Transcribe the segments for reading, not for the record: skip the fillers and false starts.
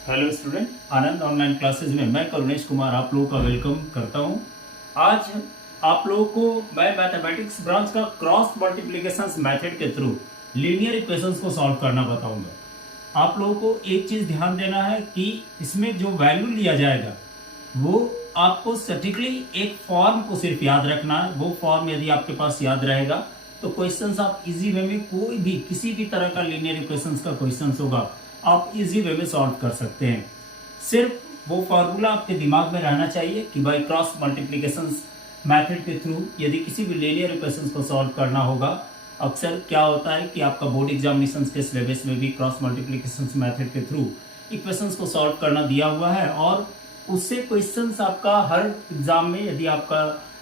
Hello student, आनंद online classes में मैं करुणेश कुमार आप लोगों का वेलकम करता हूं। आज आप लोगों को मैं मैथमेटिक्स ब्रांच का क्रॉस मल्टीप्लिकेशंस मेथड के थ्रू लीनियर इक्वेशंस को सॉल्व करना बताऊंगा। आप लोगों को एक चीज़ ध्यान देना है कि इसमें जो वैल्यू लिया जाएगा वो आपको सटीकली एक फॉर्म को सिर्फ याद रखना है। वो फॉर्म यदि आपके पास याद रहेगा तो क्वेश्चंस आप इजी वे में कोई भी किसी भी तरह का लीनियर इक्वेशंस का क्वेश्चंस होगा आप इजी वे में सॉल्व कर सकते हैं। सिर्फ वो फार्मूला आपके दिमाग में रहना चाहिए कि भाई क्रॉस मल्टीप्लिकेशंस मेथड के थ्रू यदि किसी भी लीनियर इक्वेशंस को सॉल्व करना होगा। अक्सर क्या होता है कि आपका बोर्ड एग्जामिनेशंस के सिलेबस में भी क्रॉस मल्टीप्लिकेशंस मेथड के थ्रू इक्वेशंस को सॉल्व करना दिया हुआ है और उससे क्वेश्चंस आपका हर एग्जाम में यदि आपका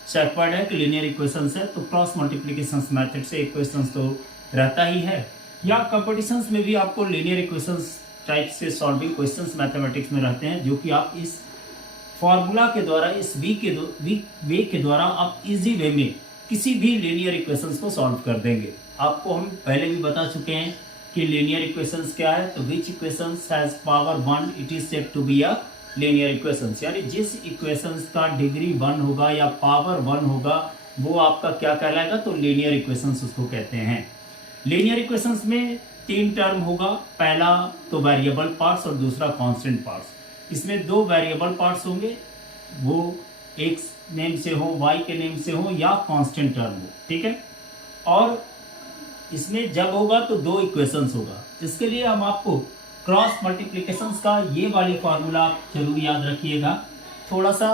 सेटवर्ड है कि लीनियर इक्वेशंस है तो क्रॉस मल्टीप्लिकेशंस मेथड से इक्वेशंस तो रहता ही है, या कंपटीशंस में भी आपको लीनियर इक्वेशंस टाइप से सॉल्विंग क्वेश्चंस मैथमेटिक्स में रहते हैं जो कि आप इस फॉर्मूला के द्वारा इस वे के द्वारा आप इजी वे में किसी भी लीनियर इक्वेशंस को सॉल्व कर देंगे। आपको हम पहले भी बता चुके हैं कि लीनियर इक्वेशंस क्या है। तो which equations has power 1 it is said to be a linear equations, यानी जिस इक्वेशंस का डिग्री 1 होगा या पावर 1 होगा वो आपका क्या कहलाएगा, तो लीनियर इक्वेशंस उसको कहते हैं। लीनियर इक्वेशंस में तीन टर्म होगा, पहला तो वेरिएबल पार्ट्स और दूसरा कांस्टेंट पार्ट्स। इसमें दो वेरिएबल पार्ट्स होंगे, वो एक्स नेम से हो, वाई के नेम से हो या कांस्टेंट टर्म हो, ठीक है। और इसमें जब होगा तो दो इक्वेशंस होगा। इसके लिए हम आपको क्रॉस मल्टीप्लिकेशंस का ये वाली फार्मूला आप जरूर याद रखिएगा। थोड़ा सा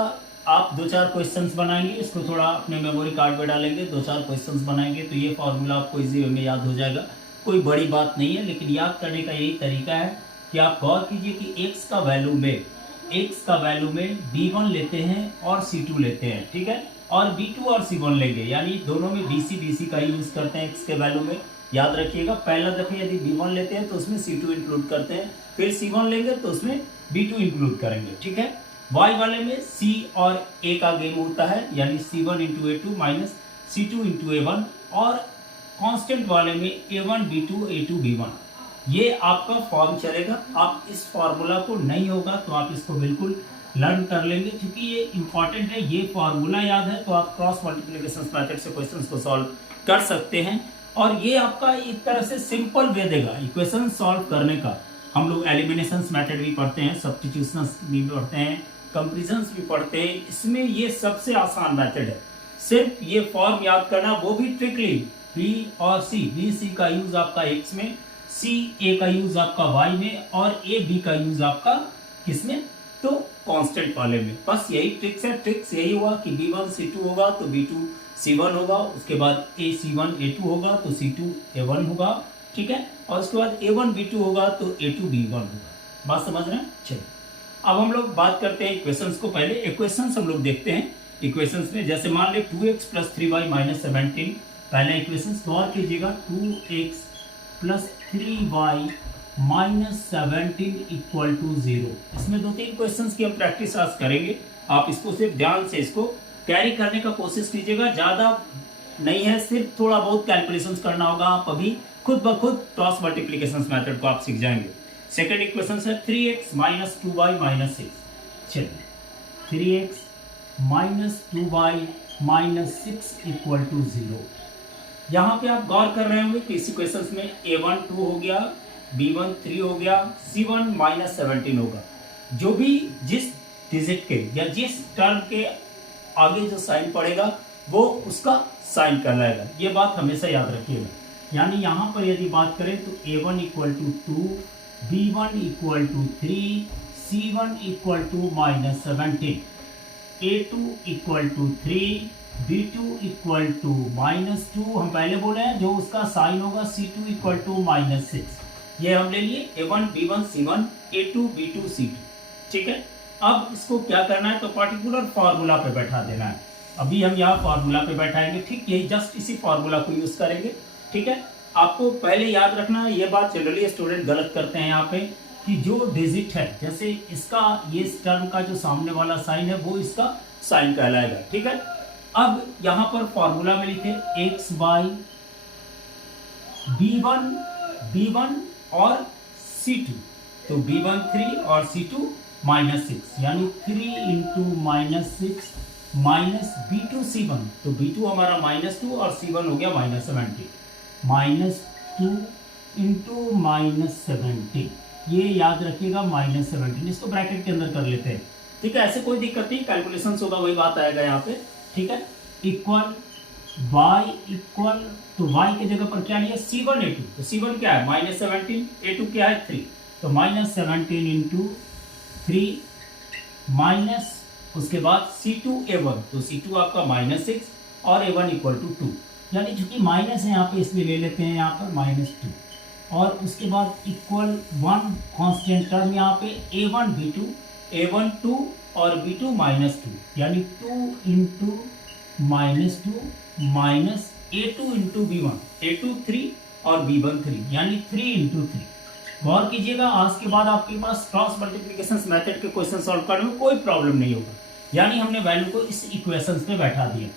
आप दो चार क्वेश्चंस बनाएंगे, इसको थोड़ा अपने मेमोरी कार्ड में डालेंगे, दो चार क्वेश्चंस बनाएंगे तो ये फार्मूला आपको इजी वे में याद हो जाएगा। कोई बड़ी बात नहीं है, लेकिन याद करने का यही तरीका है कि आप गौर कीजिए कि x का वैल्यू में b1 लेते हैं और c2 लेते हैं, ठीक है। और b2 और c1 लेंगे, यानी दोनों में bc का यूज करते हैं x के वैल्यू में। याद रखिएगा, पहला दफे यदि b1 लेते हैं तो उसमें c2 इंक्लूड करते हैं, फिर c1 लेंगे तो उसमें b2 इंक्लूड करेंगे, ठीक है। y वाले में c और a का गेम होता है, यानी c1 into a2 minus c2 into a1, और कांस्टेंट वाले में a1 b2 a2 b1। ये आपका फॉर्म चलेगा। आप इस फॉर्मूला को नहीं होगा तो आप इसको बिल्कुल लर्न कर लेंगे, क्योंकि ये इंपॉर्टेंट है। ये फॉर्मूला याद है तो आप क्रॉस मल्टीप्लिकेशन मेथड से क्वेश्चंस को सॉल्व कर सकते हैं। और ये आपका एक तरह से सिंपल वे देगा इक्वेशन सॉल्व करने का। हम लोग एलिमिनेशन मेथड भी पढ़ते हैं, सब्स्टिट्यूशन भी पढ़ते हैं, कंपेरिजन भी पढ़ते हैं। इसमें ये सबसे आसान मेथड है। सिर्फ ये फॉर्म याद करना, वो भी ट्रिकली बी और सी, बी सी का यूज आपका एक्स में, सी ए का यूज आपका वाई में, और ए बी का यूज आपका किसमें, तो कांस्टेंट वाले में। बस यही ट्रिक्स है। ट्रिक्स यही हुआ कि b1 c2 होगा तो b2 c1 होगा, उसके बाद a c1 a2 होगा तो c2 a1 होगा, ठीक है। और उसके बाद a1 b2 होगा तो a2 b1 होगा। बात समझ रहे हैं? चलिए अब हम लोग बात करते हैं इक्वेशंस को। पहले इक्वेशंस हम लोग देखते हैं। इक्वेशंस में जैसे मान ले 2x प्लस 3y माइनस 17, पहले इक्वेशंस गौर कीजिएगा, 2x plus 3y minus 17 equal to 0। इसमें दो तीन क्वेश्चंस की हम प्रैक्टिस आज करेंगे। आप इसको सिर्फ ध्यान से इसको कैरी करने का कोशिश कीजिएगा, ज़्यादा नहीं है, सिर्फ थोड़ा बहुत कैलकुलेशंस करना होगा। आप अभी खुद ब खुद क्रॉस मल्टीप्लिकेशन मेथड को आप सीख जाएंगे। सेकंड इक्वेशन है 3x माइनस 2y माइनस 6। चलिए 3x minus 2y minus 6 equal to 0। यहाँ पे आप गौर कर रहे होंगे कि इस इक्वेशन में a1 2 हो गया, b1 3 हो गया, c1 माइनस 17 होगा। जो भी जिस डिजिट के या जिस टर्म के आगे जो साइन पड़ेगा वो उसका साइन कहलाएगा। ये बात हमेशा याद रखिएगा। यानी यहाँ पर यदि बात करें तो a1 equal to 2, b1 equal to 3, c1 equal to minus 17, a2 equal to 3, b2 equal to minus 2। हम पहले बोले हैं जो उसका साइन होगा c2 इक्वल टू माइनस 6। ये हम ले लिए a1 b1 c1 a2 b2 c2, ठीक है। अब इसको क्या करना है, तो पर्टिकुलर फार्मूला पे बैठा देना है। अभी हम यहाँ फार्मूला पे बैठाएंगे, ठीक यही जस्ट इसी फार्मूला को यूज करेंगे, ठीक है। आपको पहले याद रखना है, ये बात जनरली स्टूडेंट गलत करते हैं यहाँ पे, कि जो डिजिट है, जैसे इसका ये टर्म का जो सामने वाला साइन है वो इसका साइन कहलाएगा, ठीक है। अब यहाँ पर फॉर्मूला में लिखे एक्स बाई b1 और c2, तो B1 3 और C2 -6, यानी 3 इंटू -6 माइनस B2 C1, तो B2 हमारा -2 और C1 हो गया -70, -2 इंटू -70, ये याद रखिएगा -17, इसको ब्रैकेट के अंदर कर लेते हैं। ठीक है, ऐसे कोई दिक्कत नहीं, कैलकुलेशन होगा वही बात आएगा यहाँ पे। ठीक है, इक्वल y इक्वल, तो y की जगह पर क्या लिया C1 A2, तो C1 क्या है -17, A2 क्या है 3, तो -17 इंटू 3 माइनस, उसके बाद C2 A1, तो C2 आपका -6 और A1 इक्वल टू 2, यानी चूंकि माइनस है यहाँ पे इसलिए ले लेते हैं यहाँ पर -2, और उसके बाद इक्वल 1 कांस्टेंट टर्म यहाँ पे A1 B2, A1 2 और B2 -2, यानी 2 into -2 minus A2 into B1, A2 3 और B1 3, यानी 3 इंटू 3। गौर कीजिएगा, आज के बाद आपके पास क्रॉस मल्टीप्लिकेशन मेथड के क्वेश्चन सॉल्व करने में कोई प्रॉब्लम नहीं होगा, यानी हमने वैल्यू को इस इक्वेशन पे बैठा दिया।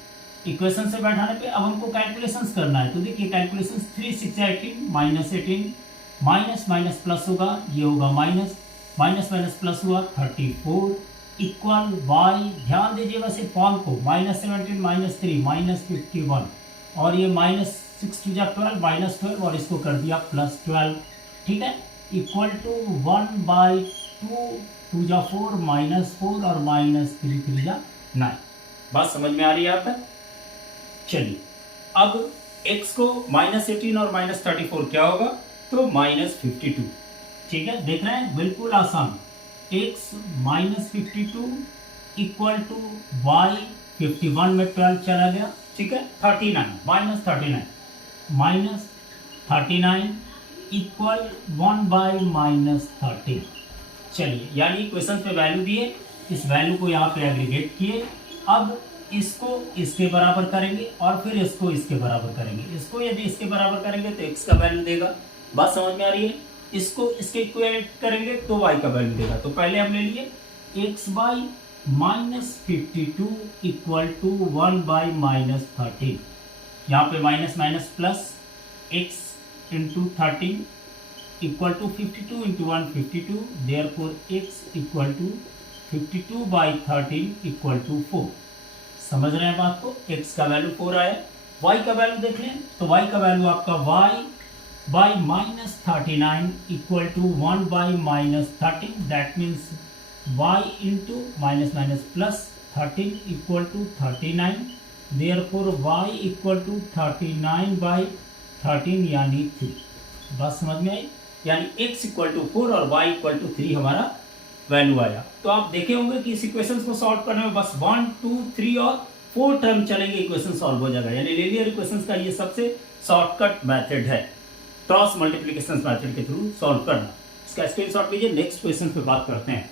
इक्वेशन से बैठाने पे अब हमको कैलकुलेशंस करना है, तो देखिए कैलकुलेशंस 3 6 18 -18 माइनस माइनस प्लस होगा, ये होगा माइनस माइनस माइनस प्लस हुआ 34 इक्वल y, ध्यान दीजिएगा सिर्फ फॉर्म को, -17 -3 -51, और ये -6 2 12 -12 और इसको कर दिया +12। ठीक है, इक्वल टू 1/2 2 जा 4 -4 और -3 3 जा 9। बात समझ में आ रही है यहाँ तक? चलिए, अब x को -18 और -34 क्या होगा, तो -52। ठीक है, देख रहे हैं, बिल्कुल आसान। x -52 इक्वल टू y, 51 में 12 चला गया। ठीक है, 39 -39 इक्वल 1/-13। चलिए, यानी क्वेश्चन पे वैल्यू दिए, इस वैल्यू को यहाँ पे एग्रीगेट किए, अब इसको इसके बराबर करेंगे और फिर इसको इसके बराबर करेंगे। इसको यदि इसके बराबर करेंगे तो x का वैल्यू देगा, बात समझ में आ रही है। इसको इसके इक्वेट करेंगे तो y का वैल्यू देगा। तो पहले हमने लिए x/-52 इक्वल टू 1/-13, यहाँ पे minus minus plus x into 13 equal to 52 into 1 52, therefore x equal to 52/13 equal to 4। समझ रहे हैं बात को, x का वैल्यू 4 आया। y का वैल्यू देख लें, तो y का वैल्यू आपका y/-39 equal to 1/-13, that means y into minus minus plus 13 equal to 39, therefore y equal to 39/13 यानी 3। बात समझ में आई, यानी x इक्वल टू 4 और y इक्वल टू 3 हमारा वैल्यू आया। तो आप देखे होंगे कि इस इक्वेशन को सॉल्व करने में बस 1 2 3 और 4 टर्म चलेंगे, इक्वेशन सॉल्व हो जाएगा। यानी लीनियर इक्वेशंस का ये सबसे शॉर्टकट मेथड है, क्रॉस मल्टीप्लिकेशन मेथड के थ्रू सॉल्व करना। इसका स्क्रीनशॉट लीजिए, नेक्स्ट क्वेश्चन पे बात करते हैं।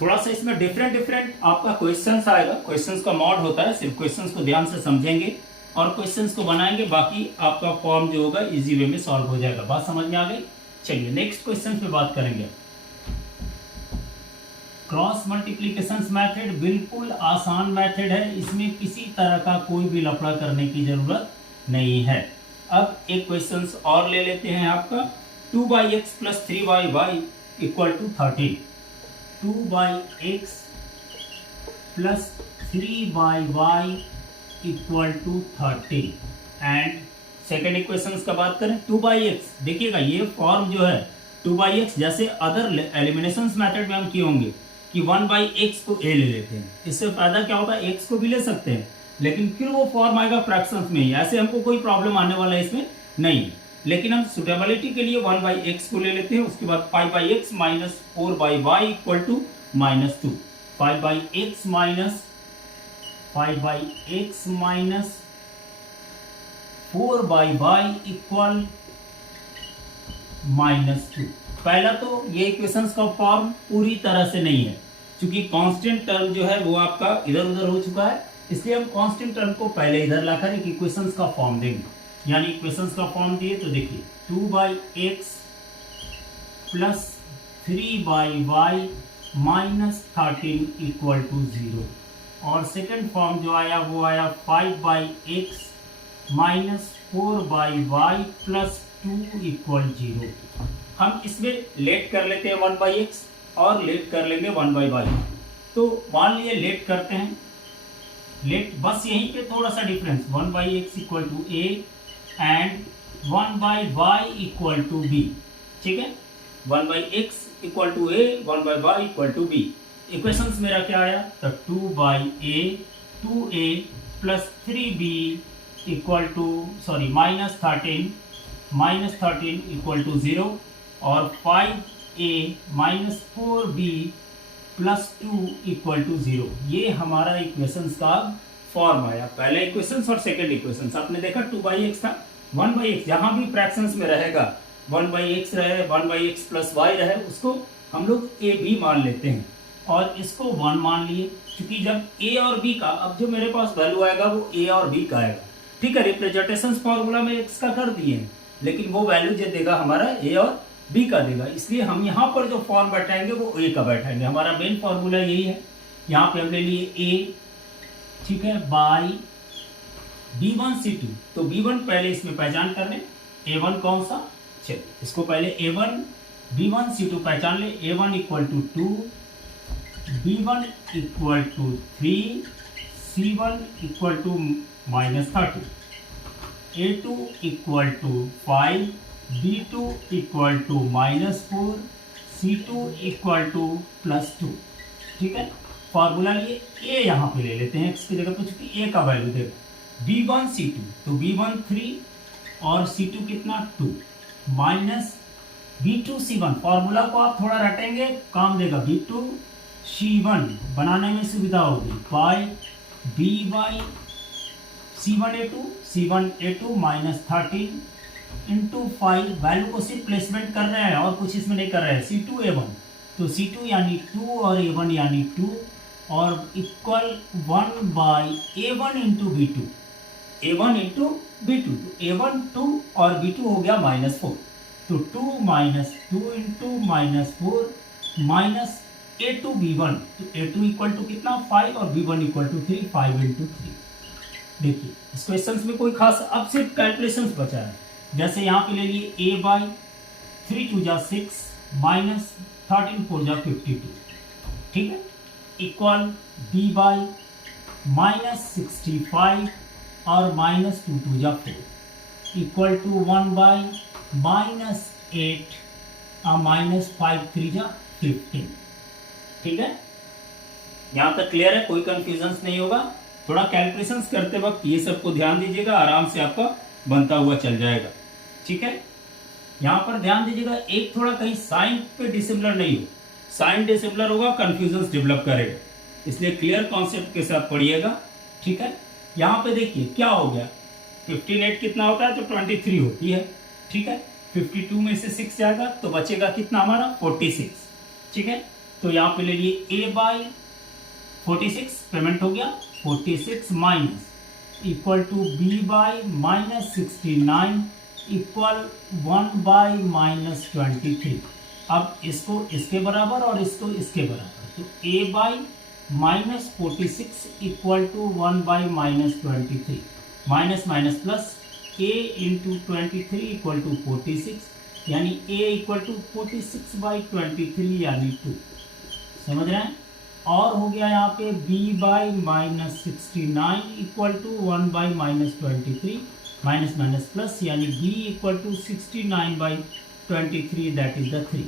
थोड़ा सा इसमें डिफरेंट आपका क्वेश्चंस आएगा, क्वेश्चंस का मॉड होता है, सिर्फ क्वेश्चंस को ध्यान से समझेंगे और क्वेश्चंस को बनाएंगे, बाकी आपका फॉर्म जो होगा इजी वे में सॉल्व हो जाएगा। बात समझ में आ गई? चलिए नेक्स्ट क्वेश्चन पे बात करेंगे। क्रॉस मल्टीप्लिकेशन मेथड बिल्कुल आसान मेथड है, इसमें किसी तरह का कोई भी लफड़ा करने की जरूरत नहीं है। अब एक क्वेश्चन और ले लेते हैं आपका, 2/x plus 3y equal to 13, 2/x plus 3y equal to 13। And second equation का बात करें, 2/x, देखिएगा ये फॉर्म जो है 2/x जैसे अदर एलिमिनेशन मेथड में हम किए होंगे कि 1/x को a ले लेते हैं, इससे फायदा क्या होता है, x को भी ले सकते हैं, लेकिन फिर वो फॉर्म आएगा फ्रैक्शंस में ही, ऐसे हमको कोई प्रॉब्लम आने वाला है इसमें नहीं। लेकिन हम सुटेबिलिटी के लिए 1/x को ले लेते हैं, उसके बाद 5/x minus 4/y equal to -2, 5/x minus 4/y equal -2। पहला तो ये इक्वेशंस का फॉर्म पूरी तरह से नहीं है, क्योंकि कांस्टेंट टर्म जो है वो आपका इधर उधर हो चुका है, इसलिए हम कांस्टेंट टर्म को पहले इधर लाकर एक इक्वेशंस का फॉर्म देंगे। यानी इक्वेशंस का फॉर्म दिए तो देखिए 2/x plus 3/y minus 13 equal to 0, और सेकेंड फॉर्म जो आया वो आया 5/x minus 4/y plus 2 equal 0। हम इसमें लेट कर लेते हैं 1/x और लेट कर लेंगे 1/y। तो मान लिए लेट करते हैं, लेट बस यहीं पे थोड़ा सा difference, 1/x equal to a and 1/y equal to b। ठीक है, 1/x equal to a, 1/y equal to b। Equations मेरा क्या आया, तो 2/a 2a plus 3b equal to -13 equal to 0 और 5a minus 4b plus 2 equal to 0। ये हमारा equations का फॉर्म आया। पहले इक्वेशंस और सेकंड इक्वेशंस आपने देखा 2/x था, 1/x जहां भी फ्रैक्शंस में रहेगा 1/x रहे, 1/x प्लस y रहे, उसको हम लोग a b मान लेते हैं और इसको 1 मान लिए, क्योंकि जब a और b का, अब जो मेरे पास वैल्यू आएगा वो a और b का आएगा। ठीक है, रिप्रेजेंटेशन फॉर्मूला में x का कर दिए हैं, लेकिन वो वैल्यू जो देगा हमारा a और b का देगा, इसलिए हम यहाँ पर जो फॉर्म बैठाएंगे वो a का बैठाएंगे। हमारा मेन फॉर्मूला यही है। यहाँ पे हम ले लिए a, ठीक है, बाई b1 c2। तो b1 पहले इसमें पहचान कर ले, a1 कौन सा, चलो इसको पहले a1 b1 c2 पहचान ले। a1 equal to 2, b1 equal to 3, c1 equal to -30, a2 equal to 5, b2 equal to -4, c2 equal to +2। ठीक है, फॉर्मूला लिए a यहाँ पे ले लेते हैं x की जगह पे, चूंकि a का वैल्यू देखो b1 c2, तो b1 3 और c2 कितना 2 माइनस b2 c1। फॉर्मूला को आप थोड़ा रटेंगे काम देगा, b2 c1 बनाने में सुविधा होगी, by b by c1 a2 -13 into 5। Value को सिर्फ प्लेसमेंट कर रहे हैं और कुछ इसमें नहीं कर रहे हैं। c2 a1, तो c2 यानी 2 और a1 यानी 2 और equal 1/a1 into b2, a1 into b2, तो a1 2 और b2 हो गया -4, तो 2 - 2 इंटू -4 माइनस a2 b1, तो a2 इक्वल टू कितना 5 और b1 इक्वल टू 3, 5 इंटू 3। देखिए इस क्वेश्चन में कोई खास, अब सिर्फ कैलकुलेशन बचा है। जैसे यहाँ पे ले लिए a बाई 3 2 जा 6 माइनस 13 4 जा 52, ठीक है, इक्वल b बाई -65 और -2 2 जा 4 इक्वल टू 1 बाई -8 और -5 3 जा 15। ठीक है, यहाँ तक क्लियर है, कोई कंफ्यूजन नहीं होगा। थोड़ा कैलकुलेशंस करते वक्त ये सबको ध्यान दीजिएगा, आराम से आपका बनता हुआ चल जाएगा। ठीक है, यहाँ पर ध्यान दीजिएगा, एक थोड़ा कहीं साइन पे डिसिमिलर नहीं हो, साइन डिसिमिलर होगा कंफ्यूजन डेवलप करेगा, इसलिए क्लियर कॉन्सेप्ट के साथ पढ़िएगा। ठीक है, यहाँ पे देखिए क्या हो गया, 15 कितना होता है, तो 23 होती है। ठीक है, 52 में से 6 जाएगा तो बचेगा कितना हमारा 46। ठीक है, तो यहाँ पे ले लिए a बाई 46 पेमेंट हो गया, 46 minus equal to b by -69 equal 1 by -23। अब इसको इसके बराबर और इसको इसके बराबर, तो a by -46 equal to 1 by -23, minus minus plus a into 23 equal to 46, यानी a इक्वल टू 46/23 यानी 2। समझ रहे हैं, और हो गया यहाँ पे b by -69 equal to 1 by -23, minus minus plus यानी b equal to 69/23, that is the 3।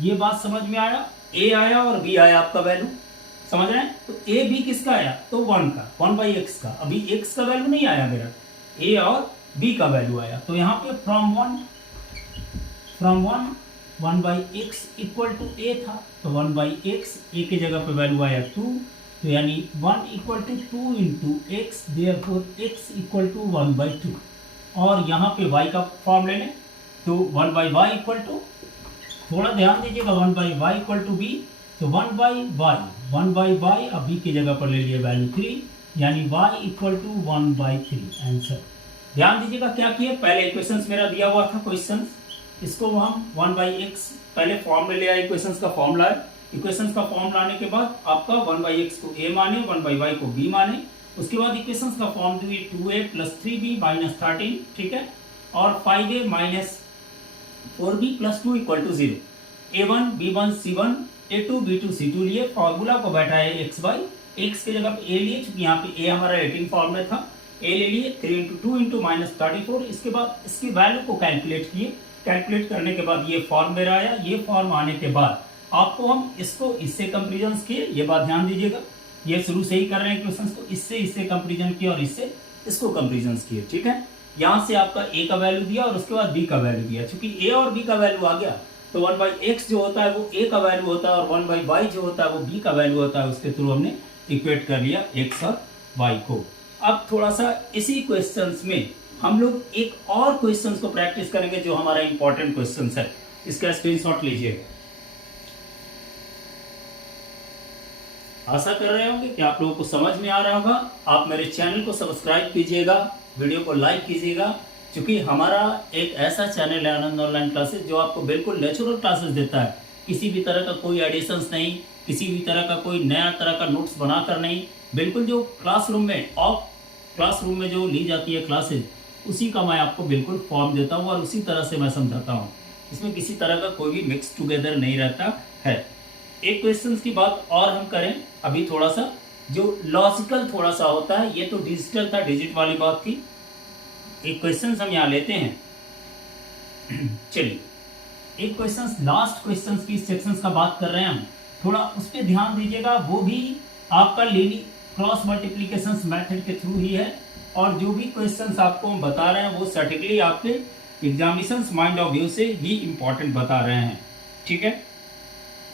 ये बात समझ में आया, a आया और b आया आपका वैल्यू, समझ रहे हैं। तो a b किसका आया, तो 1 का, 1/x का। अभी x का वैल्यू नहीं आया मेरा, a और b का वैल्यू आया। तो यहाँ पे from 1/x equal to a था, तो 1/x a की जगह पे वैल्यू आया 2, तो यानी 1 equal to 2 into x, therefore x equal to 1/2। और यहाँ पे y का फॉर्म ले लें, तो 1/y इक्वल टू, थोड़ा ध्यान दीजिएगा, 1/y इक्वल टू b, तो 1/y अब b की जगह पर ले लिए वैल्यू 3, यानी y इक्वल टू 1/3 आंसर। ध्यान दीजिएगा क्या किए, पहले इक्वेशंस मेरा दिया हुआ था क्वेश्चन, इसको हम 1/x पहले फॉर्म में ले आए, इक्वेशंस का फॉर्म लाए। इक्वेशंस का फॉर्म लाने के बाद आपका 1/x को a माने, 1/y को b माने, उसके बाद इक्वेशंस का फॉर्म दिए 2a + 3b - 13, ठीक है, और 5a 4b+2 equal to 0। a1 b1 c1 a2 b2 c2 लिए फॉर्मूला को बैठा है x बाई एक्स की जगह पे a लिए, चूंकि यहाँ पे a हमारा 18 फॉर्म में था, a ले लिए 3 इंटू 2 इंटू -34। इसके बाद इसकी वैल्यू को कैलकुलेट किए, कैलकुलेट करने के बाद ये फॉर्म मेरा आया। ये फॉर्म आने के बाद आपको हम इसको इससे कंपेरिजन किए, ये बात ध्यान दीजिएगा, ये शुरू से ही कर रहे हैं क्वेश्चन को, इससे कंपेरिजन किया और इससे इसको कंपेरिजन किए, ठीक है। यहाँ से आपका a का वैल्यू दिया और उसके बाद b का वैल्यू दिया। चूंकि a और b का वैल्यू आ गया तो 1/x जो होता है वो a का वैल्यू होता है और 1/y जो होता है वो b का वैल्यू होता है। उसके थ्रू हमने इक्वेट कर लिया x और y को। अब थोड़ा सा इसी क्वेश्चंस में हम लोग एक और क्वेश्चंस को प्रैक्टिस करेंगे जो हमारा इंपॉर्टेंट क्वेश्चंस है। इसका स्क्रीनशॉट लीजिए। आशा कर रहे होंगे कि आप लोगों को समझ में आ रहा होगा। आप मेरे चैनल को सब्सक्राइब कीजिएगा, वीडियो को लाइक कीजिएगा, क्योंकि हमारा एक ऐसा चैनल है आनंद ऑनलाइन क्लासेस जो आपको बिल्कुल नेचुरल क्लासेस देता है। किसी भी तरह का कोई एडिशंस नहीं, किसी भी तरह का कोई नया तरह का नोट्स बनाकर नहीं, बिल्कुल जो क्लासरूम में जो ली जाती है क्लासेज उसी का मैं आपको बिल्कुल फॉर्म देता हूँ और उसी तरह से मैं समझाता हूँ। इसमें किसी तरह का कोई भी मिक्स टुगेदर नहीं रहता है। एक क्वेश्चन की बात और हम करें अभी, थोड़ा सा जो लॉजिकल थोड़ा सा होता है, ये तो डिजिटल था, डिजिट वाली बात थी। एक क्वेश्चन हम यहाँ लेते हैं। चलिए एक क्वेश्चन, लास्ट क्वेश्चन की सेक्शन का बात कर रहे हैं हम, थोड़ा उस पर ध्यान दीजिएगा। वो भी आपका क्रॉस मल्टीप्लीकेशन मेथड के थ्रू ही है और जो भी क्वेश्चंस आपको हम बता रहे हैं वो सर्टिकली आपके एग्जामिनेशन माइंड ऑफ व्यू से ही इंपॉर्टेंट बता रहे हैं, ठीक है।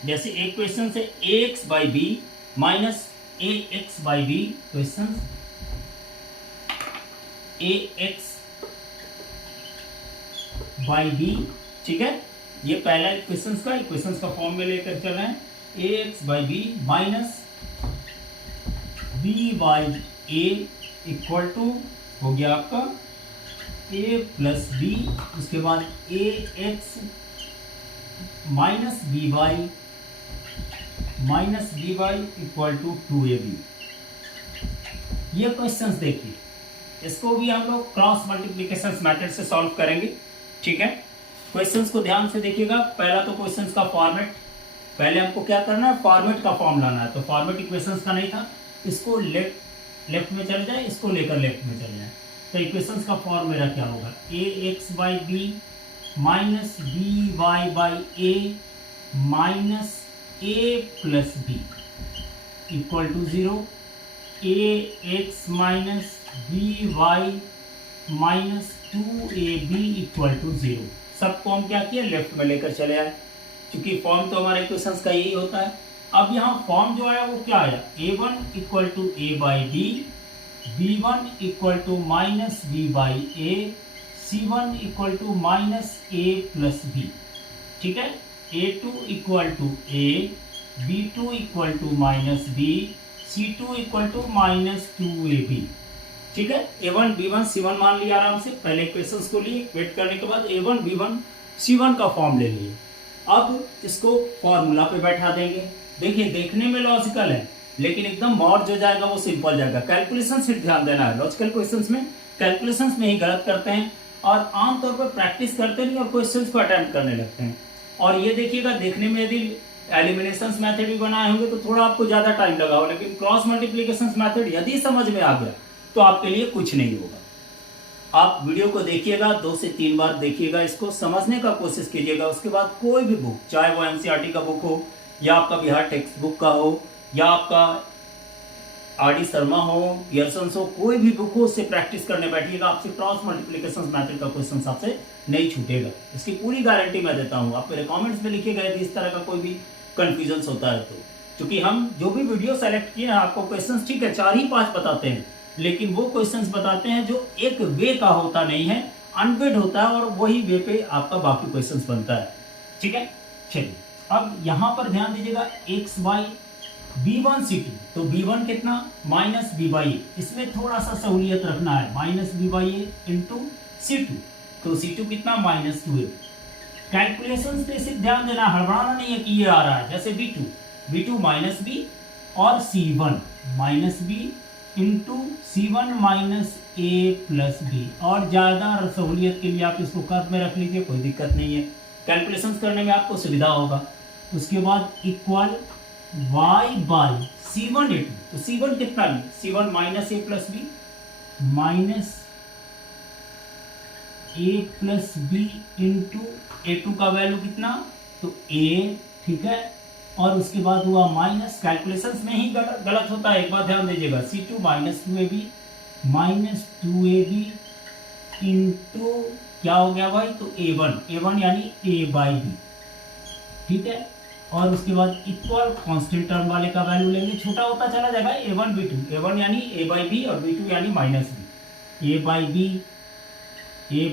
जैसे एक क्वेश्चन से ax by b minus ax by b, question ax by b, ठीक है। ये पहला क्वेश्चन का फॉर्म में लेकर चल रहे हैं। ax by b minus b by a equal to हो गया आपका a प्लस बी, उसके बाद ax minus b by equal to 2ab। ये क्वेश्चंस देखिए, इसको भी हम लोग क्रॉस मल्टीप्लिकेशन मेथड से सॉल्व करेंगे, ठीक है। क्वेश्चंस को ध्यान से देखिएगा। पहला तो क्वेश्चंस का फॉर्मेट, पहले हमको क्या करना है, फॉर्मेट का फॉर्म लाना है। तो फॉर्मेट इक्वेशंस का नहीं था, इसको लेफ्ट में चले जाए, इसको लेकर लेफ्ट में चले जाए। तो इक्वेशंस का फॉर्म मेरा क्या होगा, ax by b minus by by a minus a plus b equal to 0, ax minus by minus 2ab equal to 0। सबको हम क्या किया, लेफ्ट में लेकर चले आए, क्योंकि फॉर्म तो हमारे इक्वेशंस का यही होता है। अब यहाँ फॉर्म जो आया वो क्या आया, a1 equal to a by b, b1 equal to minus b by a, c1 equal to minus a plus b, ठीक है। a2 equal to a, b2 equal to minus b, c2 equal to minus 2ab, ठीक है। a1 b1 c1 मान लिया आराम से, पहले equations को लिए, वेट करने के बाद a1 b1 c1 का फॉर्म ले लिए। अब इसको फॉर्मूला पे बैठा देंगे। देखिए देखने में लॉजिकल है लेकिन एकदम मॉड जो जाएगा वो सिंपल जाएगा। कैलकुलेशन सिर्फ ध्यान देना है, लॉजिकल क्वेश्चंस में कैलकुलेशंस में ही गलत करते हैं और आमतौर पर प्रैक्टिस करते नहीं और क्वेश्चंस को अटेम्प्ट करने लगते हैं। और ये देखिएगा, देखने में यदि एलिमिनेशन मेथड भी बनाए होंगे तो थोड़ा आपको ज्यादा टाइम लगा होगा, लेकिन क्रॉस मल्टीप्लिकेशन मेथड यदि समझ में आ गया तो आपके लिए कुछ नहीं होगा। आप वीडियो को देखिएगा, 2 से 3 बार देखिएगा, इसको समझने का कोशिश कीजिएगा। उसके बाद कोई भी बुक, चाहे वो एनसीईआरटी का बुक हो या आपका बिहार टेक्स्ट बुक का हो या आपका आर डी शर्मा हो, पियर्सन्स हो, कोई भी बुक हो, उससे प्रैक्टिस करने बैठिएगा। आपसे क्रॉस मल्टीप्लिकेशन मेथड का क्वेश्चन आपसे नहीं छूटेगा, इसकी पूरी गारंटी मैं देता हूँ। आप मेरे कमेंट्स में लिखिएगा यदि इस तरह का कोई भी कंफ्यूजन होता है तो, क्योंकि हम जो भी वीडियो सेलेक्ट किए हैं आपको क्वेश्चन ठीक है 4 ही 5 बताते हैं, लेकिन वो क्वेश्चंस बताते हैं जो एक वे का होता नहीं है, अनवेड होता है और वही वे पे आपका बाकी क्वेश्चंस बनता है, ठीक है। चलिए अब यहाँ पर ध्यान दीजिएगा, x बाई b1 c2, तो b1 कितना माइनस b बाई ए, इसमें थोड़ा सा सहूलियत रखना है, minus b by A into c2, तो c2 कितना माइनस 2a। कैलकुलेशन पे सिर्फ ध्यान देना, हड़बड़ाना नहीं है कि ये आ रहा है। जैसे b2 माइनस b और c1 minus b into C1 minus a plus b. और ज़्यादा सहूलियत के लिए आप इसको कर्व में रख लीजिए, कोई दिक्कत नहीं है, कैलकुलेशंस करने में आपको सुविधा होगा। उसके बाद equal y by C1 A2। तो C1 कितना भी, C1 minus a plus B minus a plus B into A2 का वैल्यू कितना, तो A, ठीक है। और उसके बाद हुआ माइनस, कैलकुलेशंस में ही गलत होता है, एक बात ध्यान दीजिएगा, C2 minus 2AB minus 2AB into क्या हो गया भाई, तो A1 यानी A बाई बी, ठीक है। और उसके बाद इक्वल कांस्टेंट टर्म वाले का वैल्यू लेंगे, छोटा होता चला जाएगा, A1 B2, A1 यानी A बाई बी और B2 यानी minus b, A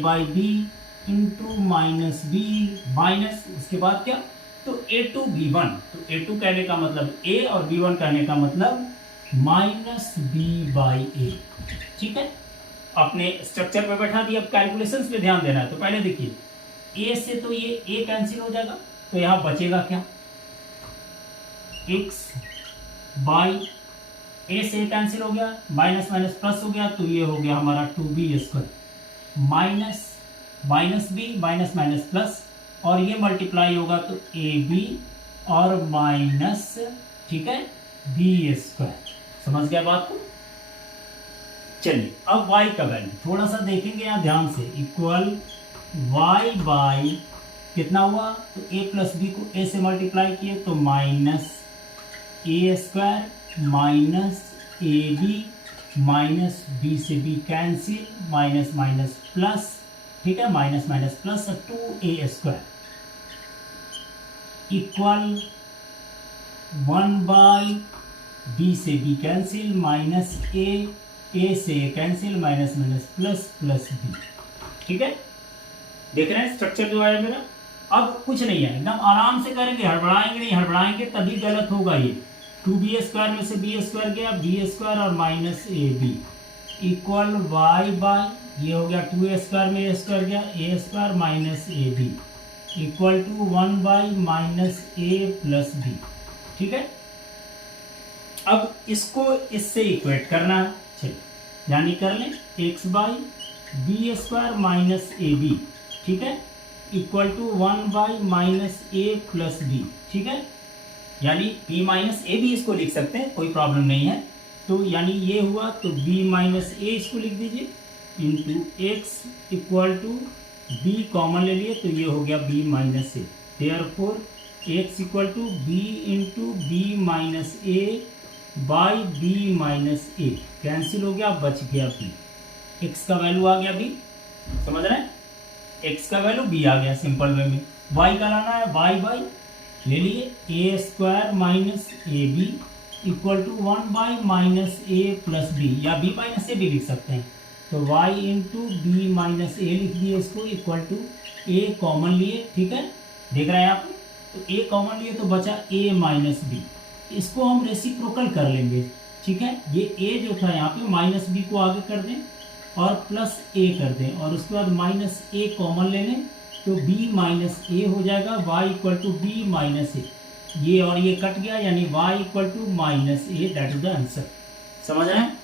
by b into minus b minus, उसके बाद क्या, तो A2 B1। तो A2 कहने का मतलब A और B1 कहने का मतलब माइनस B बाई ए, ठीक है। अपने स्ट्रक्चर पे बैठा दिया, अब कैलकुलेशंस पे ध्यान देना है। तो पहले देखिए A से तो ये A कैंसिल हो जाएगा, तो यहाँ बचेगा क्या, x बाई A से कैंसिल हो गया, माइनस माइनस प्लस हो गया, तो ये हो गया हमारा 2b² minus minus b minus minus plus, और ये मल्टीप्लाई होगा तो AB और माइनस, ठीक है, b²। समझ गया बात को। चलिए अब y का वैल्यू थोड़ा सा देखेंगे यहाँ ध्यान से, इक्वल y बाई कितना हुआ, तो a प्लस बी को a से मल्टीप्लाई किए तो minus a² minus AB minus b से b cancel, minus minus plus, ठीक है, minus minus plus 2a² equal 1 by b से b कैंसिल, माइनस a से a cancel, minus minus plus plus b, ठीक है। देख रहे हैं स्ट्रक्चर जो है मेरा। अब कुछ नहीं है, एकदम आराम से करेंगे, हड़बड़ाएंगे नहीं, हड़बड़ाएंगे तभी गलत होगा। ये 2b² में से b² गया, b² और minus ab equal y by, ये हो गया 2a² में a² गया, a² minus ab equal to 1 by minus a plus b, ठीक है। अब इसको इससे इक्वेट करना है, चलिए यानी कर लें x by b² minus ab, ठीक है, equal to 1 by minus a plus b, ठीक है। यानी b माइनस ए भी इसको लिख सकते हैं, कोई प्रॉब्लम नहीं है। तो यानी ये हुआ, तो b माइनस ए इसको लिख दीजिए into x equal to b common ले लिए, तो ये हो गया b minus a, therefore x equal to b into b minus a by b minus a, cancel हो गया, बच गया b, x का वैल्यू आ गया b, समझ रहे हैं, x का वैल्यू b आ गया सिंपल वे में। y का लाना है, y बाई ले लिए a² minus ab equal to 1 by minus a plus b, या b माइनस ए भी लिख सकते हैं, तो y into b minus a लिख दिए इसको, इक्वल टू a कॉमन लिए, ठीक है, देख रहे हैं आप, तो a कॉमन लिए तो बचा a माइनस बी, इसको हम रेसिप्रोकल कर लेंगे, ठीक है। ये a जो था यहाँ पे माइनस बी को आगे कर दें और प्लस a कर दें, और उसके बाद माइनस a कॉमन ले लें, तो b माइनस ए हो जाएगा, y equal to b minus a, ये और ये कट गया, यानी y equal to minus a, that is the answer. समझ रहे हैं,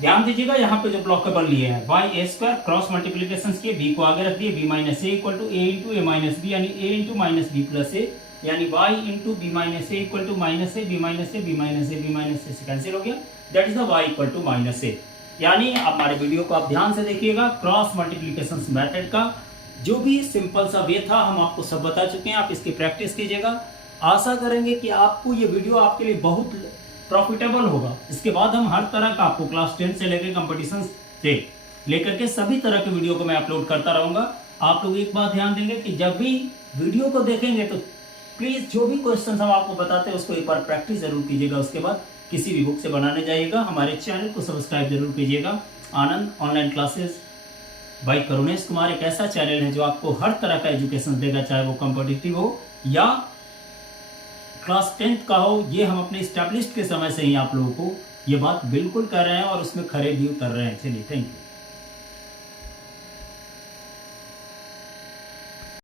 ध्यान दीजिएगा, यहाँ पे जो ब्लॉकेबल लिए हैं y² क्रॉस मल्टीप्लीकेशन किए, b को आगे रख दिए, b minus a equal to a into a minus b, यानी a into minus b plus a, यानी y into b minus a equal to minus a, b minus a, b minus a, b minus a से cancel हो गया, that is the y equal to minus a. यानी हमारे video को आप ध्यान से देखिएगा, क्रॉस मल्टीप्लीकेशन मेथड का जो भी सिंपल सा वे था हम आपको सब बता चुके हैं, आप इसकी प्रैक्टिस कीजिएगा। आशा करेंगे कि आपको ये वीडियो आपके लिए बहुत प्रॉफिटेबल होगा। इसके बाद हम हर तरह का आपको क्लास 10 से लेकर कंपटीशन से लेकर के सभी तरह के वीडियो को मैं अपलोड करता रहूंगा। आप लोग एक बात ध्यान देंगे कि जब भी वीडियो को देखेंगे तो प्लीज जो भी क्वेश्चन हम आपको बताते हैं उसको एक बार प्रैक्टिस जरूर कीजिएगा, उसके बाद किसी भी बुक से बनाने जाइएगा। हमारे चैनल को सब्सक्राइब जरूर कीजिएगा। Anand online classes by Karunesh Kumar एक ऐसा चैनल है जो आपको हर तरह का एजुकेशन देगा, चाहे वो कॉम्पिटिटिव हो या क्लास 10th का हो। ये हम अपने एस्टैब्लिश्ड के समय से ही आप लोगों को ये बात बिल्कुल कर रहे हैं और उसमें खरे भी उतर रहे हैं। चलिए, थैंक यू।